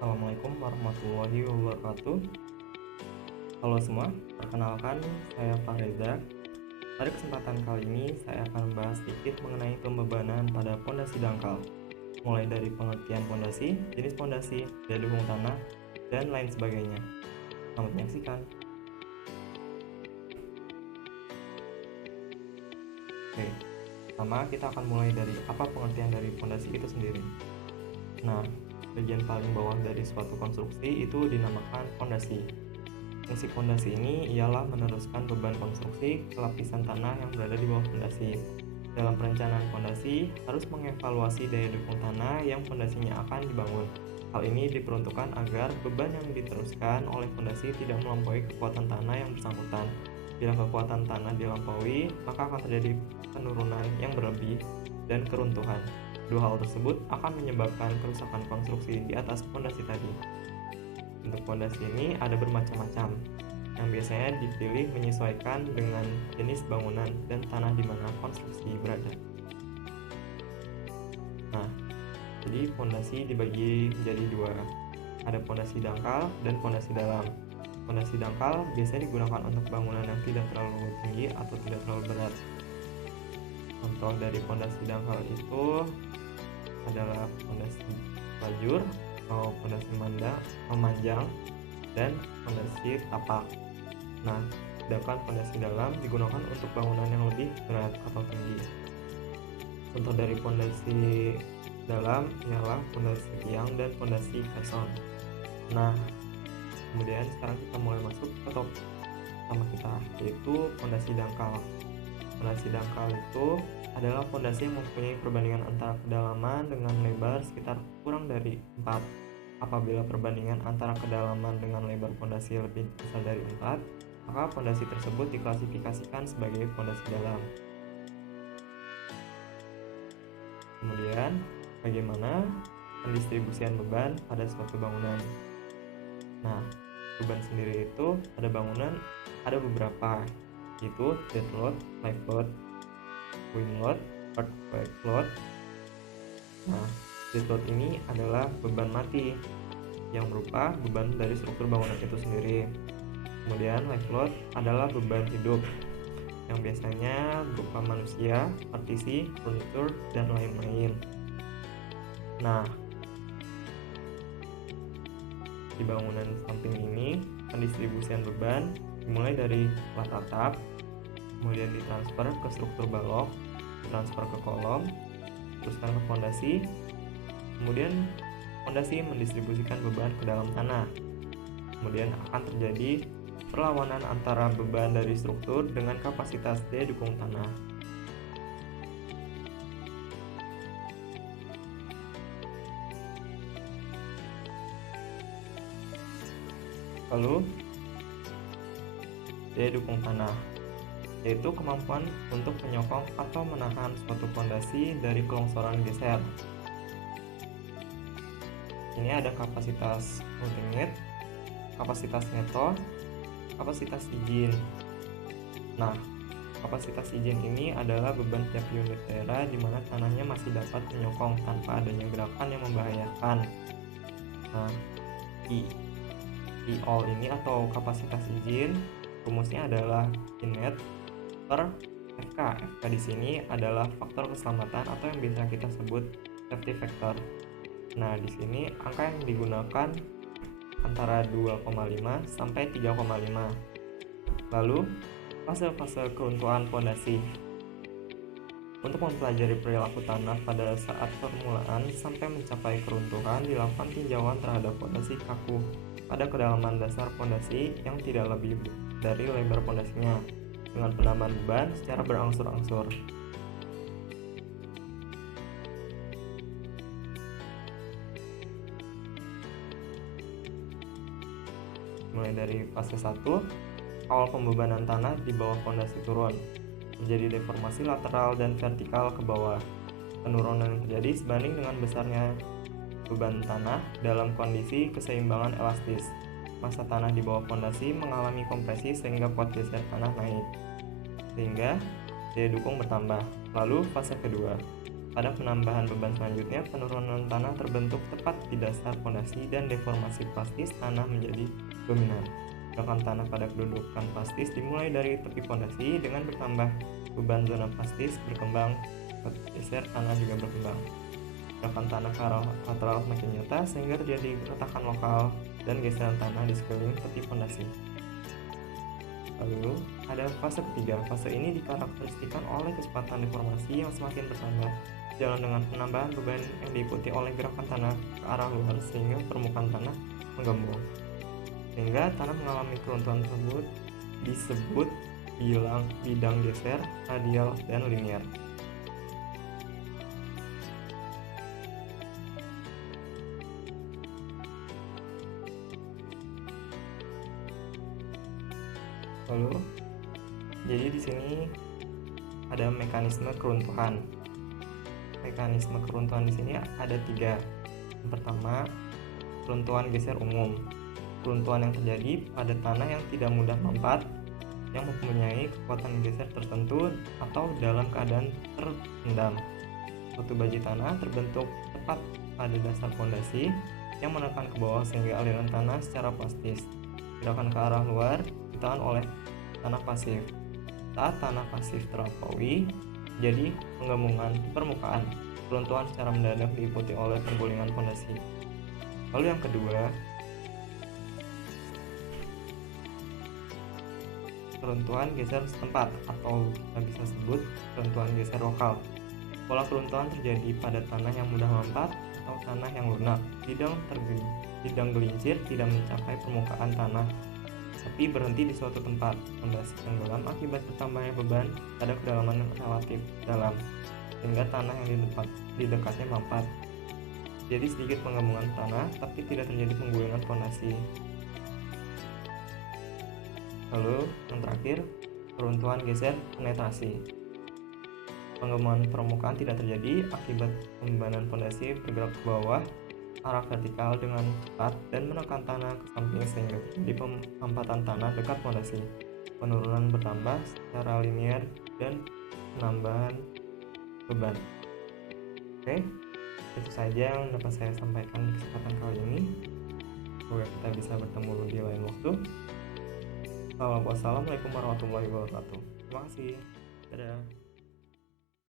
Assalamualaikum warahmatullahi wabarakatuh. Halo semua, perkenalkan saya Fahreza. Pada kesempatan kali ini saya akan membahas sedikit mengenai pembebanan pada pondasi dangkal, mulai dari pengertian pondasi, jenis pondasi, daya dukung tanah, dan lain sebagainya. Selamat menyaksikan. Oke, pertama kita akan mulai dari apa pengertian dari pondasi itu sendiri. Nah, bagian paling bawah dari suatu konstruksi itu dinamakan pondasi. Fungsi pondasi ini ialah meneruskan beban konstruksi ke lapisan tanah yang berada di bawah pondasi. Dalam perencanaan pondasi harus mengevaluasi daya dukung tanah yang pondasinya akan dibangun. Hal ini diperuntukkan agar beban yang diteruskan oleh pondasi tidak melampaui kekuatan tanah yang bersangkutan. Bila kekuatan tanah dilampaui, maka akan terjadi penurunan yang berlebih dan keruntuhan. Dua hal tersebut akan menyebabkan kerusakan konstruksi di atas pondasi tadi. Untuk pondasi ini ada bermacam-macam, yang biasanya dipilih menyesuaikan dengan jenis bangunan dan tanah di mana konstruksi berada. Nah, jadi pondasi dibagi menjadi dua. Ada pondasi dangkal dan pondasi dalam. Pondasi dangkal biasanya digunakan untuk bangunan yang tidak terlalu tinggi atau tidak terlalu berat. Contoh dari pondasi dangkal itu adalah pondasi lajur atau pondasi memanjang dan pondasi tapak. Nah, sedangkan pondasi dalam digunakan untuk bangunan yang lebih berat atau tinggi. Contoh dari pondasi dalam ialah pondasi tiang dan pondasi caisson. Nah, kemudian sekarang kita mulai masuk ke topik pertama kita, yaitu pondasi dangkal. Pondasi dangkal itu adalah pondasi yang mempunyai perbandingan antara kedalaman dengan lebar sekitar kurang dari 4. Apabila perbandingan antara kedalaman dengan lebar pondasi lebih besar dari 4, maka pondasi tersebut diklasifikasikan sebagai pondasi dalam. Kemudian, bagaimana pendistribusian beban pada suatu bangunan? Nah, beban sendiri itu pada bangunan ada beberapa, yaitu dead load, live load, wind load, earthquake load. Nah, dead load ini adalah beban mati yang berupa beban dari struktur bangunan itu sendiri. Kemudian live load adalah beban hidup yang biasanya berupa manusia, partisi, furnitur, dan lain-lain. Nah, di bangunan samping ini pendistribusian beban dimulai dari plat atap, kemudian ditransfer ke struktur balok, ditransfer ke kolom, teruskan ke fondasi, kemudian fondasi mendistribusikan beban ke dalam tanah. Kemudian akan terjadi perlawanan antara beban dari struktur dengan kapasitas daya dukung tanah. Lalu, daya dukung tanah, yaitu kemampuan untuk menyokong atau menahan suatu fondasi dari kelongsoran geser. Ini ada kapasitas ultimate, kapasitas neto, kapasitas izin. Nah, kapasitas izin ini adalah beban tiap unit daerah di mana tanahnya masih dapat menyokong tanpa adanya gerakan yang membahayakan. Nah, all ini atau kapasitas izin rumusnya adalah Inet per FK. FK di sini adalah faktor keselamatan atau yang biasa kita sebut safety factor. Nah, di sini angka yang digunakan antara 2,5 sampai 3,5. Lalu, fase-fase keruntuhan pondasi. Untuk mempelajari perilaku tanah pada saat permulaan sampai mencapai keruntuhan, dilakukan tinjauan terhadap pondasi kaku pada kedalaman dasar pondasi yang tidak lebih dari lebar pondasinya dengan penambahan beban secara berangsur-angsur. Mulai dari fase 1, awal pembebanan tanah di bawah pondasi turun. Terjadi deformasi lateral dan vertikal ke bawah. Penurunan yang terjadi sebanding dengan besarnya beban tanah dalam kondisi keseimbangan elastis. Massa tanah di bawah pondasi mengalami kompresi sehingga kuat geser tanah naik, sehingga daya dukung bertambah. Lalu fase kedua, Pada penambahan beban selanjutnya, penurunan tanah terbentuk tepat di dasar fondasi dan deformasi plastis tanah menjadi dominan. Gerakan tanah pada kedudukan plastis dimulai dari tepi fondasi. Dengan bertambah beban zona plastis berkembang, geser tanah juga berkembang. Gerakan tanah ke arah lateral makin nyata sehingga terjadi retakan lokal dan geseran tanah di sekeliling tepi fondasi. Lalu ada fase ketiga. Fase ini dikarakteristikan oleh kecepatan deformasi yang semakin bertambah, jalan dengan penambahan beban yang diikuti oleh gerakan tanah ke arah luar sehingga permukaan tanah menggembung. Sehingga tanah mengalami keruntuhan tersebut disebut bidang geser, radial, dan linier. Lalu, jadi di sini ada mekanisme keruntuhan. Mekanisme keruntuhan di sini ada 3. Yang pertama, keruntuhan geser umum. Keruntuhan yang terjadi pada tanah yang tidak mudah lompat, yang mempunyai kekuatan geser tertentu atau dalam keadaan terendam. Suatu baji tanah terbentuk tepat pada dasar fondasi yang menekan ke bawah sehingga aliran tanah secara plastis. Gerakan ke arah luar ditahan oleh tanah pasif. Saat tanah pasif terlampaui, jadi penggembungan permukaan. Keruntuhan secara mendadak diikuti oleh penggulingan fondasi. Lalu yang kedua, keruntuhan geser setempat atau kita bisa sebut keruntuhan geser lokal. Pola keruntuhan terjadi pada tanah yang mudah lompat atau tanah yang lunak. Bidang gelincir tidak mencapai permukaan tanah, tapi berhenti di suatu tempat. Fondasi tenggelam akibat bertambahnya beban pada kedalaman relatif dalam, sehingga tanah yang di dekatnya mampat. Jadi sedikit penggembungan tanah, tapi tidak terjadi penggulingan fondasi. Lalu yang terakhir, keruntuhan geser penetrasi. Penggembungan permukaan tidak terjadi akibat pembebanan fondasi bergerak ke bawah arah vertikal dengan cepat dan menekan tanah ke samping sehingga terjadi pemampatan tanah dekat fondasi. Penurunan bertambah secara linier dan penambahan beban. Oke, itu saja yang dapat saya sampaikan di kesempatan kali ini. Semoga kita bisa bertemu di lain waktu. Wassalamualaikum warahmatullahi wabarakatuh. Terima kasih. Dadah.